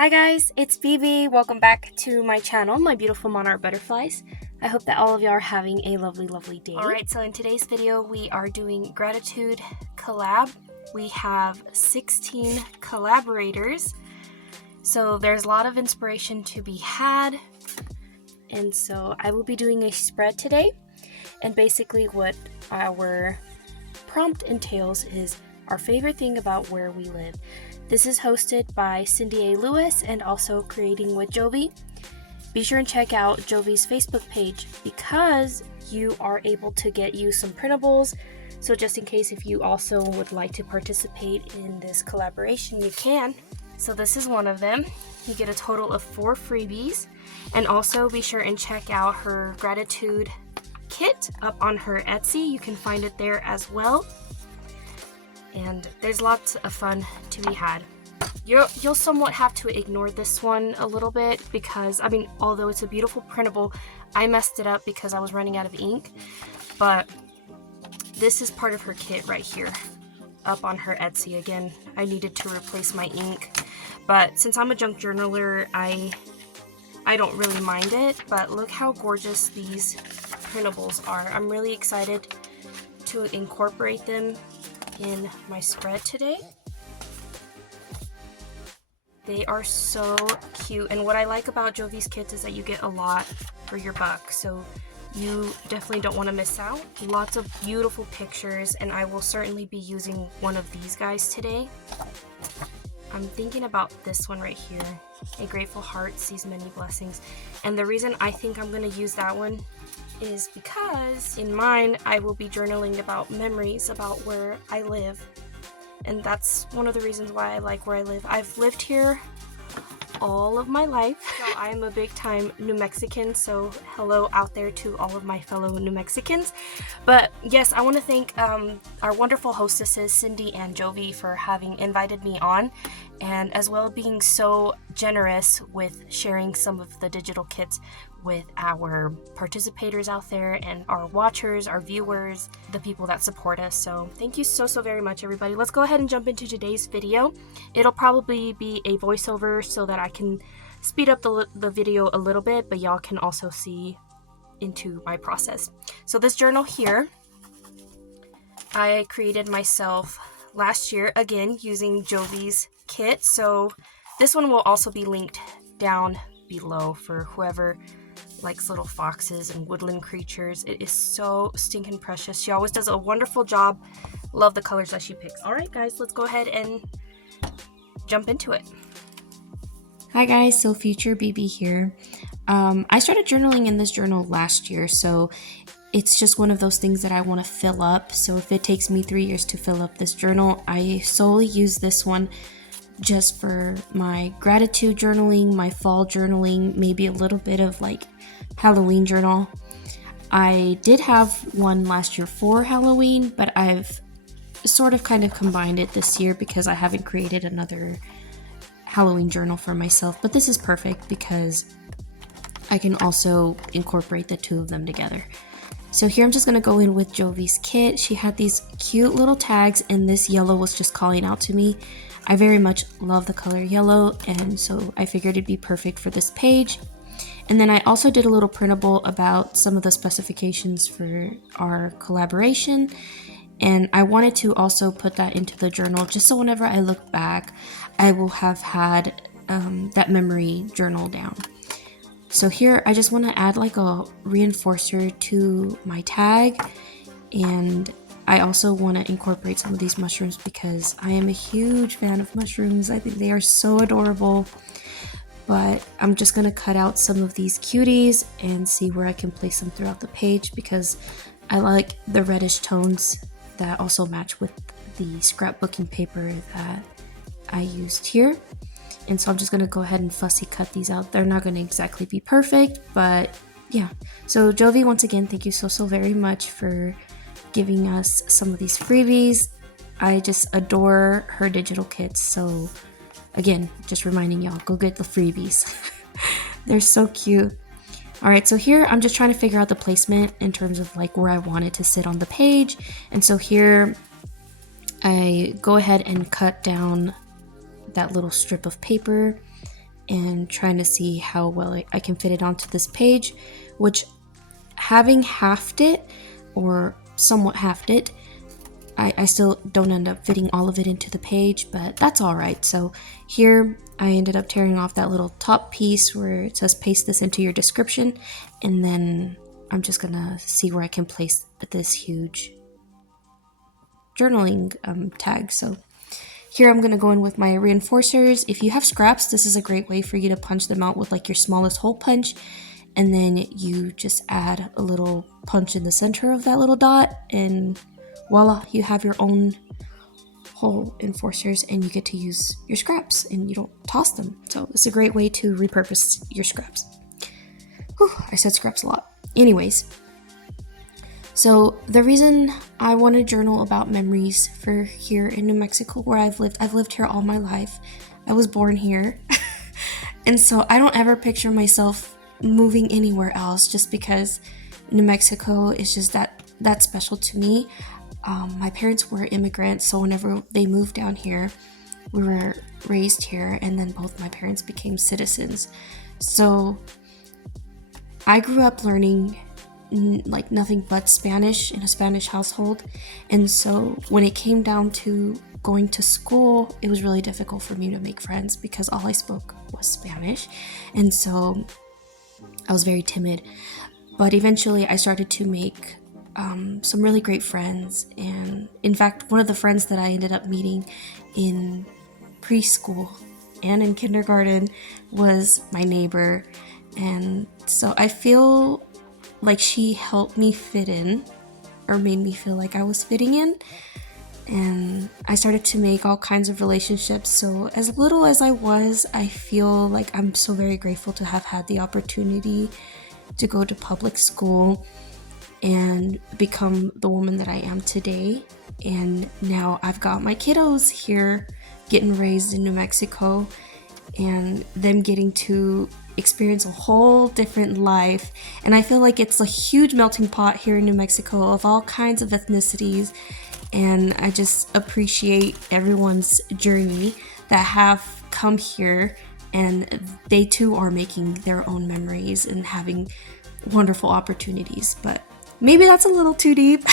Hi guys, it's BB. Welcome back to my channel, my beautiful monarch butterflies. I hope that all of y'all are having a lovely day. Alright, so in today's video we are doing gratitude collab. We have 16 collaborators, so there's a lot of inspiration to be had. And so I will be doing a spread today, and basically what our prompt entails is our favorite thing about where we live. This is hosted by Cindy A. Lewis and also Creating with Jovi. Be sure and check out Jovi's Facebook page because you are able to get you some printables. So just in case if you also would like to participate in this collaboration, you can. So this is one of them. You get a total of 4 freebies. And also be sure and check out her gratitude kit up on her Etsy. You can find it there as well. And there's lots of fun to be had. You'll somewhat have to ignore this one a little bit because, although it's a beautiful printable, I messed it up because I was running out of ink. But this is part of her kit right here, up on her Etsy. Again, I needed to replace my ink. But since I'm a junk journaler, I don't really mind it. But look how gorgeous these printables are. I'm really excited to incorporate them in my spread today. They are so cute, and what I like about Jovi's kits is that you get a lot for your buck, so you definitely don't want to miss out. Lots of beautiful pictures, and I will certainly be using one of these guys today. I'm thinking about this one right here. A grateful heart sees many blessings, and the reason I think I'm going to use that one is because in mine I will be journaling about memories about where I live, and that's one of the reasons why I like where I live. I've lived here all of my life. So I am a big time New Mexican, so hello out there to all of my fellow New Mexicans. But yes, I want to thank our wonderful hostesses Cindy and Jovi for having invited me on, and as well being so generous with sharing some of the digital kits with our participators out there and our watchers, our viewers, the people that support us. So thank you so very much, everybody. Let's go ahead and jump into today's video. It'll probably be a voiceover so that I can speed up the video a little bit, but y'all can also see into my process. So this journal here, I created myself last year, again using Jovi's kit. So this one will also be linked down below for whoever likes little foxes and woodland creatures. It is so stinking precious. She always does a wonderful job. Love the colors that she picks. All right, guys, let's go ahead and jump into it. Hi guys, so Future BB here. I started journaling in this journal last year, so it's just one of those things that I want to fill up. So if it takes me 3 years to fill up this journal, I solely use this one just for my gratitude journaling, my fall journaling, maybe a little bit of like Halloween journal. I did have one last year for Halloween, but I've sort of kind of combined it this year because I haven't created another Halloween journal for myself. But this is perfect because I can also incorporate the two of them together. So here I'm just going to go in with Jovi's kit. She had these cute little tags, and this yellow was just calling out to me. I very much love the color yellow, and so I figured it'd be perfect for this page. And then I also did a little printable about some of the specifications for our collaboration, and I wanted to also put that into the journal just so whenever I look back, I will have had that memory journal down. So here I just want to add like a reinforcer to my tag, and I also want to incorporate some of these mushrooms because I am a huge fan of mushrooms. I think they are so adorable. But I'm just going to cut out some of these cuties and see where I can place them throughout the page because I like the reddish tones that also match with the scrapbooking paper that I used here. And so I'm just going to go ahead and fussy cut these out. They're not going to exactly be perfect, but yeah. So Jovi, once again, thank you so very much for giving us some of these freebies. I just adore her digital kits. So again, just reminding y'all, go get the freebies. They're so cute. All right, so here I'm just trying to figure out the placement in terms of like where I want it to sit on the page. And so here I go ahead and cut down that little strip of paper and trying to see how well I can fit it onto this page, which, having halved it, or somewhat halved it, I still don't end up fitting all of it into the page, but that's all right. So here I ended up tearing off that little top piece where it says paste this into your description, and then I'm just gonna see where I can place this huge journaling tag. So here I'm gonna go in with my reinforcers. If you have scraps, this is a great way for you to punch them out with like your smallest hole punch, and then you just add a little punch in the center of that little dot, and voila, you have your own hole enforcers, and you get to use your scraps and you don't toss them. So it's a great way to repurpose your scraps. Whew, I said scraps a lot. Anyways, so the reason I want to journal about memories for here in New Mexico where I've lived here all my life. I was born here. And so I don't ever picture myself moving anywhere else, just because New Mexico is just that special to me. My parents were immigrants, so whenever they moved down here, we were raised here, and then both my parents became citizens. So I grew up learning like nothing but Spanish in a Spanish household, and so when it came down to going to school, it was really difficult for me to make friends because all I spoke was Spanish, and so I was very timid. But eventually I started to make some really great friends, and in fact one of the friends that I ended up meeting in preschool and in kindergarten was my neighbor, and so I feel like she helped me fit in, or made me feel like I was fitting in, and I started to make all kinds of relationships. So as little as I was, I feel like I'm so very grateful to have had the opportunity to go to public school and become the woman that I am today. And now I've got my kiddos here getting raised in New Mexico, and them getting to experience a whole different life. And I feel like it's a huge melting pot here in New Mexico of all kinds of ethnicities, and I just appreciate everyone's journey that have come here, and they too are making their own memories and having wonderful opportunities. But maybe that's a little too deep.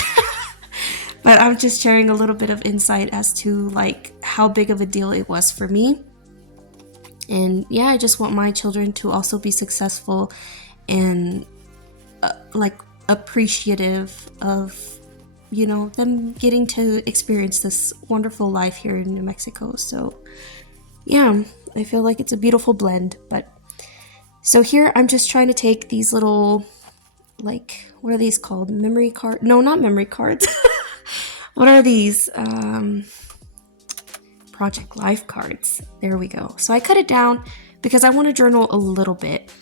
But I'm just sharing a little bit of insight as to like how big of a deal it was for me. And yeah, I just want my children to also be successful and like appreciative of, you know, them getting to experience this wonderful life here in New Mexico. So yeah, I feel like it's a beautiful blend. But so here I'm just trying to take these little, like, what are these called? Memory card? No, not memory cards. What are these? Project Life cards. There we go. So I cut it down because I want to journal a little bit.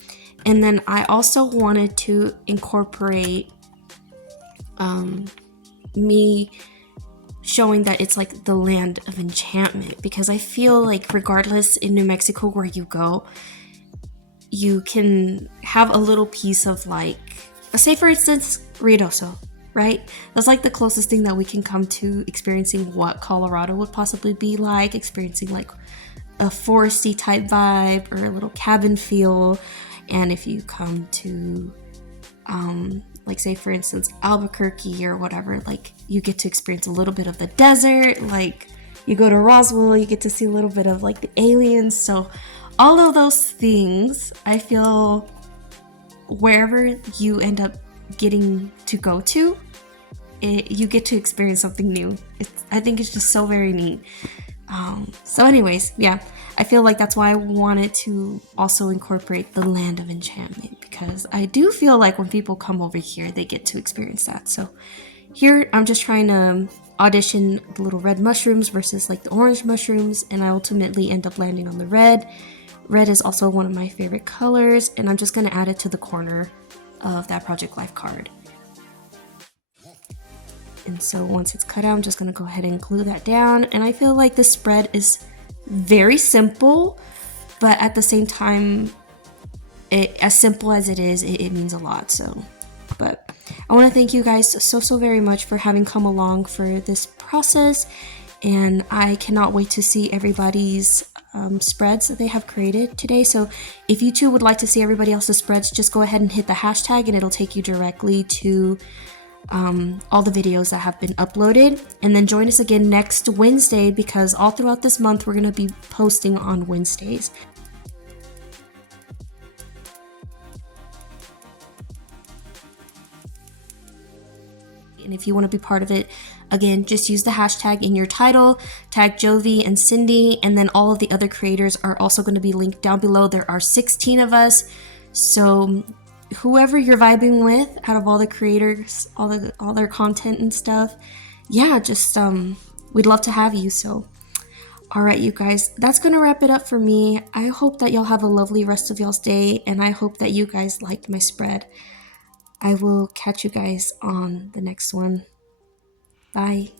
And then I also wanted to incorporate me showing that it's like the land of enchantment, because I feel like regardless in New Mexico where you go, you can have a little piece of like, say for instance, Ruidoso, right? That's like the closest thing that we can come to experiencing what Colorado would possibly be like, experiencing like a foresty type vibe or a little cabin feel. And if you come to like say for instance Albuquerque or whatever, like you get to experience a little bit of the desert. Like you go to Roswell, you get to see a little bit of like the aliens. So all of those things, I feel wherever you end up getting to go to, you get to experience something new. I think it's just so very neat. So anyways, yeah, I feel like that's why I wanted to also incorporate the land of enchantment, because I do feel like when people come over here, they get to experience that. So here I'm just trying to audition the little red mushrooms versus like the orange mushrooms, and I ultimately end up landing on the red. Red is also one of my favorite colors, and I'm just going to add it to the corner of that Project Life card. And so once it's cut out, I'm just going to go ahead and glue that down. And I feel like the spread is very simple, but at the same time, as simple as it is, it means a lot. So, but I want to thank you guys so very much for having come along for this process. And I cannot wait to see everybody's spreads that they have created today. So if you too would like to see everybody else's spreads, just go ahead and hit the hashtag and it'll take you directly to all the videos that have been uploaded. And then join us again next Wednesday, because all throughout this month we're going to be posting on Wednesdays. And if you want to be part of it, again, just use the hashtag in your title, tag Jovi and Cindy, and then all of the other creators are also going to be linked down below. There are 16 of us, so whoever you're vibing with out of all the creators, all their content and stuff, yeah, just we'd love to have you. So all right, you guys, that's gonna wrap it up for me. I hope that y'all have a lovely rest of y'all's day, and I hope that you guys liked my spread. I will catch you guys on the next one. Bye.